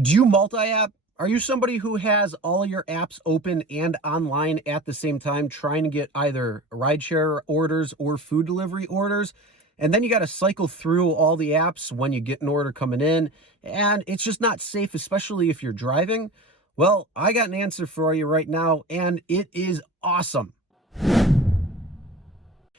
Do you multi-app? Are you somebody who has all your apps open and online at the same time, trying to get either rideshare orders or food delivery orders? And then you got to cycle through all the apps when you get an order coming in, and it's just not safe, especially if you're driving. Well, I got an answer for you right now, and it is awesome.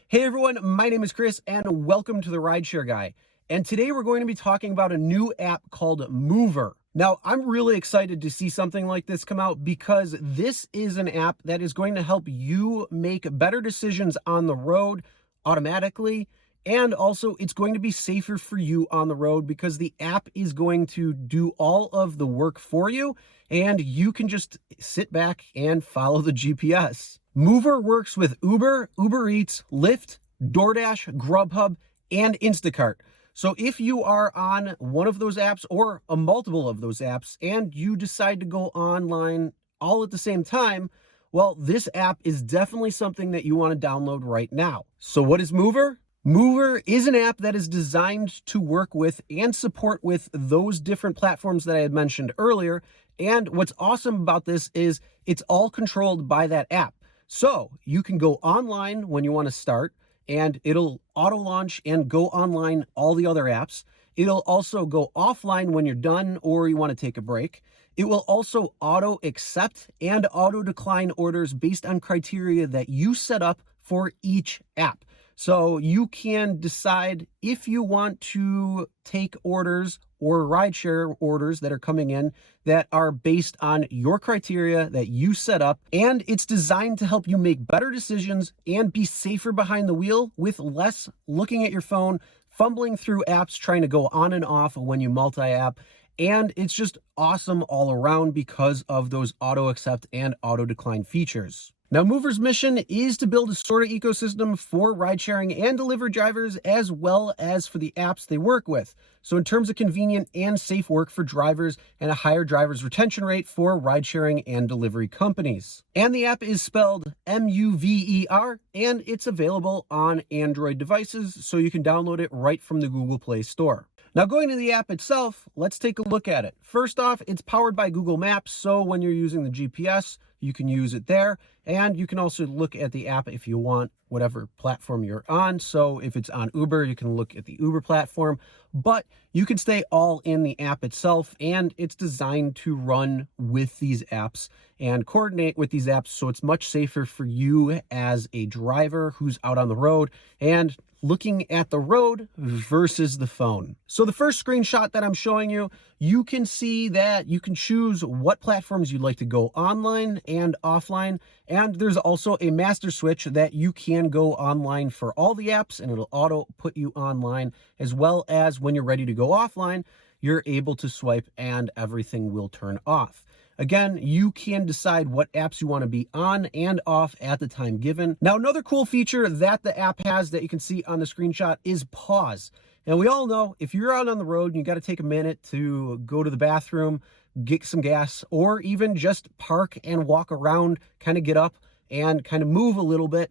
Hey everyone, my name is Chris, and welcome to the RideShare Guy. And today we're going to be talking about a new app called Muver. Now, I'm really excited to see something like this come out because this is an app that is going to help you make better decisions on the road automatically. And also, it's going to be safer for you on the road because the app is going to do all of the work for you, and you can just sit back and follow the GPS. Muver works with Uber, UberEats, Lyft, DoorDash, Grubhub, and Instacart. So if you are on one of those apps or a multiple of those apps and you decide to go online all at the same time, well, this app is definitely something that you want to download right now. So what is Muver? Muver is an app that is designed to work with and support with those different platforms that I had mentioned earlier. And what's awesome about this is it's all controlled by that app. So you can go online when you want to start, and it'll auto launch and go online all the other apps. It'll also go offline when you're done or you want to take a break. It will also auto accept and auto decline orders based on criteria that you set up for each app. So you can decide if you want to take orders or rideshare orders that are coming in that are based on your criteria that you set up. And it's designed to help you make better decisions and be safer behind the wheel with less looking at your phone, fumbling through apps, trying to go on and off when you multi-app. And it's just awesome all around because of those auto accept and auto decline features. Now, Muver's mission is to build a sort of ecosystem for ride sharing and delivery drivers, as well as for the apps they work with. So in terms of convenient and safe work for drivers and a higher driver's retention rate for ride sharing and delivery companies. And the app is spelled Muver, and it's available on Android devices, so you can download it right from the Google Play Store. Now, going to the app itself, let's take a look at it. First off, it's powered by Google Maps, so when you're using the GPS, you can use it there. And you can also look at the app if you want, whatever platform you're on. So if it's on Uber, you can look at the Uber platform, but you can stay all in the app itself, and it's designed to run with these apps and coordinate with these apps, so it's much safer for you as a driver who's out on the road and looking at the road versus the phone. So the first screenshot that I'm showing you, you can see that you can choose what platforms you'd like to go online and offline. And there's also a master switch that you can go online for all the apps, and it'll auto put you online, as well as when you're ready to go offline, you're able to swipe and everything will turn off. Again, you can decide what apps you want to be on and off at the time given. Now, another cool feature that the app has that you can see on the screenshot is pause. And we all know if you're out on the road and you got to take a minute to go to the bathroom, get some gas, or even just park and walk around, kind of get up and kind of move a little bit,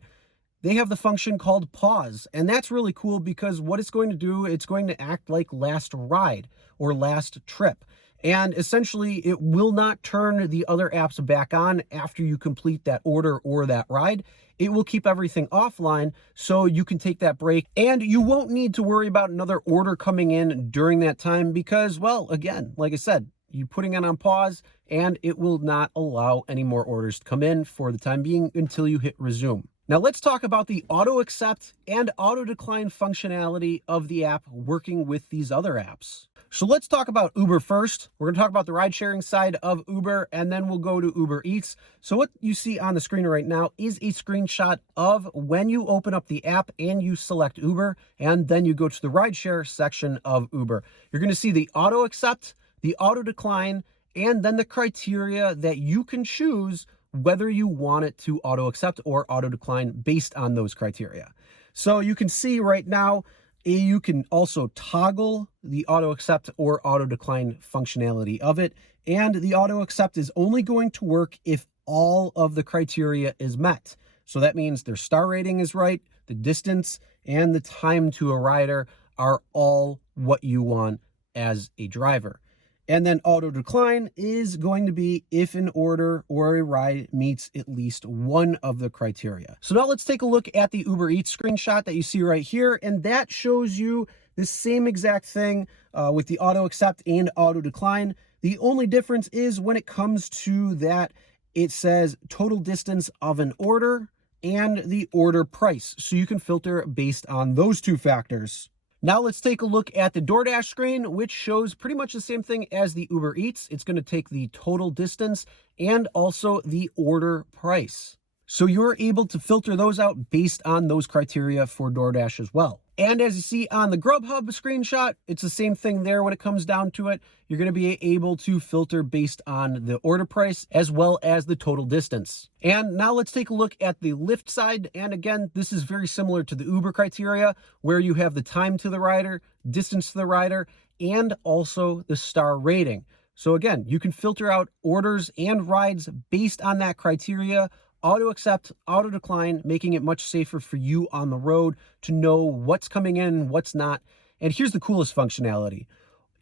they have the function called pause. And that's really cool because what it's going to do, it's going to act like last ride or last trip. And essentially, it will not turn the other apps back on after you complete that order or that ride. It will keep everything offline so you can take that break, and you won't need to worry about another order coming in during that time because, well, again, like I said, you're putting it on pause and it will not allow any more orders to come in for the time being until you hit resume. Now let's talk about the auto accept and auto decline functionality of the app working with these other apps. So let's talk about Uber first. We're going to talk about the ride sharing side of Uber, and then we'll go to Uber Eats. So what you see on the screen right now is a screenshot of when you open up the app and you select Uber, and then you go to the rideshare section of Uber. You're going to see the auto accept, the auto decline, and then the criteria that you can choose whether you want it to auto accept or auto decline based on those criteria. So you can see right now, you can also toggle the auto accept or auto decline functionality of it. And the auto accept is only going to work if all of the criteria is met. So that means their star rating is right, the distance and the time to a rider are all what you want as a driver. And then auto decline is going to be if an order or a ride meets at least one of the criteria. So now let's take a look at the Uber Eats screenshot that you see right here. And that shows you the same exact thing with the auto accept and auto decline. The only difference is when it comes to that, it says total distance of an order and the order price. So you can filter based on those two factors. Now let's take a look at the DoorDash screen, which shows pretty much the same thing as the Uber Eats. It's going to take the total distance and also the order price. So you're able to filter those out based on those criteria for DoorDash as well. And as you see on the Grubhub screenshot, it's the same thing there when it comes down to it. You're going to be able to filter based on the order price as well as the total distance. And now let's take a look at the Lyft side. And again, this is very similar to the Uber criteria where you have the time to the rider, distance to the rider, and also the star rating. So again, you can filter out orders and rides based on that criteria. Auto accept, auto decline, making it much safer for you on the road to know what's coming in, what's not. And here's the coolest functionality.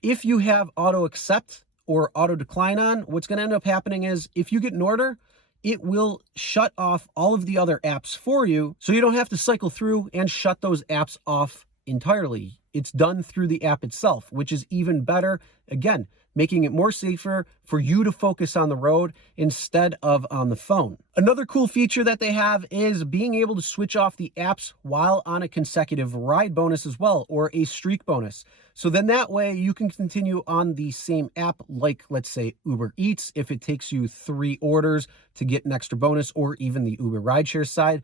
If you have auto accept or auto decline on, what's going to end up happening is if you get an order, it will shut off all of the other apps for you. So you don't have to cycle through and shut those apps off entirely. It's done through the app itself, which is even better. Again, making it more safer for you to focus on the road instead of on the phone. Another cool feature that they have is being able to switch off the apps while on a consecutive ride bonus as well, or a streak bonus. So then that way you can continue on the same app, like let's say Uber Eats, if it takes you 3 orders to get an extra bonus, or even the Uber rideshare side,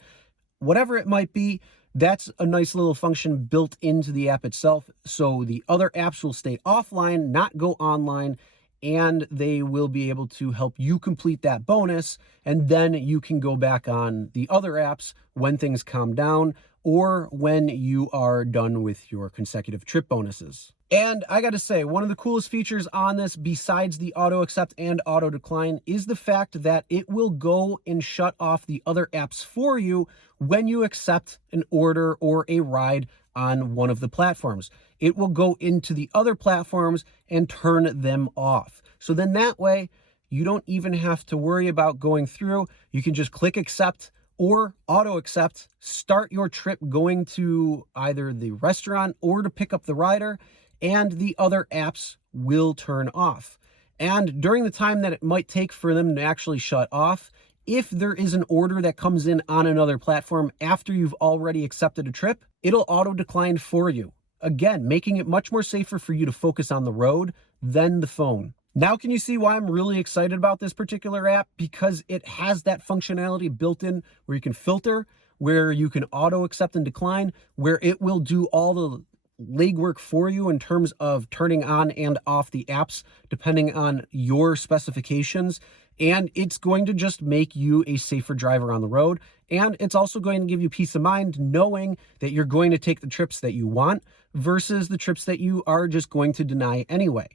whatever it might be. That's a nice little function built into the app itself. So the other apps will stay offline, not go online, and they will be able to help you complete that bonus. And then you can go back on the other apps when things calm down or when you are done with your consecutive trip bonuses. And I got to say, one of the coolest features on this, besides the auto accept and auto decline, is the fact that it will go and shut off the other apps for you when you accept an order or a ride on one of the platforms. It will go into the other platforms and turn them off. So then that way, you don't even have to worry about going through. You can just click accept or auto accept, start your trip going to either the restaurant or to pick up the rider, and the other apps will turn off. And during the time that it might take for them to actually shut off, if there is an order that comes in on another platform after you've already accepted a trip, it'll auto decline for you. Again, making it much more safer for you to focus on the road than the phone. Now, can you see why I'm really excited about this particular app? Because it has that functionality built in where you can filter, where you can auto accept and decline, where it will do all the legwork for you in terms of turning on and off the apps depending on your specifications. And it's going to just make you a safer driver on the road. And it's also going to give you peace of mind knowing that you're going to take the trips that you want versus the trips that you are just going to deny anyway.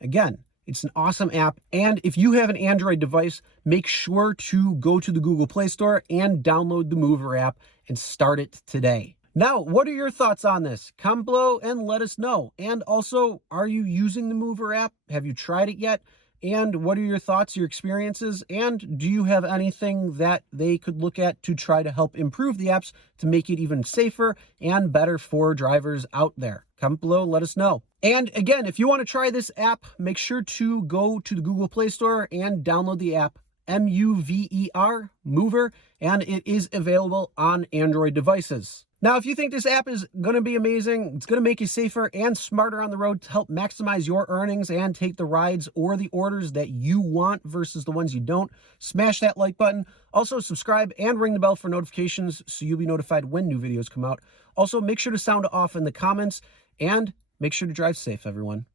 Again, it's an awesome app. And if you have an Android device, make sure to go to the Google Play Store and download the Muver app and start it today. Now, what are your thoughts on this? Comment below and let us know. And also, are you using the Muver app? Have you tried it yet? And what are your thoughts, your experiences? And do you have anything that they could look at to try to help improve the apps to make it even safer and better for drivers out there? Comment below, let us know. And again, if you want to try this app, make sure to go to the Google Play Store and download the app Muver, Muver, and it is available on Android devices. Now, if you think this app is going to be amazing, it's going to make you safer and smarter on the road to help maximize your earnings and take the rides or the orders that you want versus the ones you don't, smash that like button. Also, subscribe and ring the bell for notifications so you'll be notified when new videos come out. Also, make sure to sound off in the comments and make sure to drive safe, everyone.